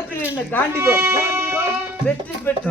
களத்தில் என்ன காண்டிபம் வெற்றி பெற்று.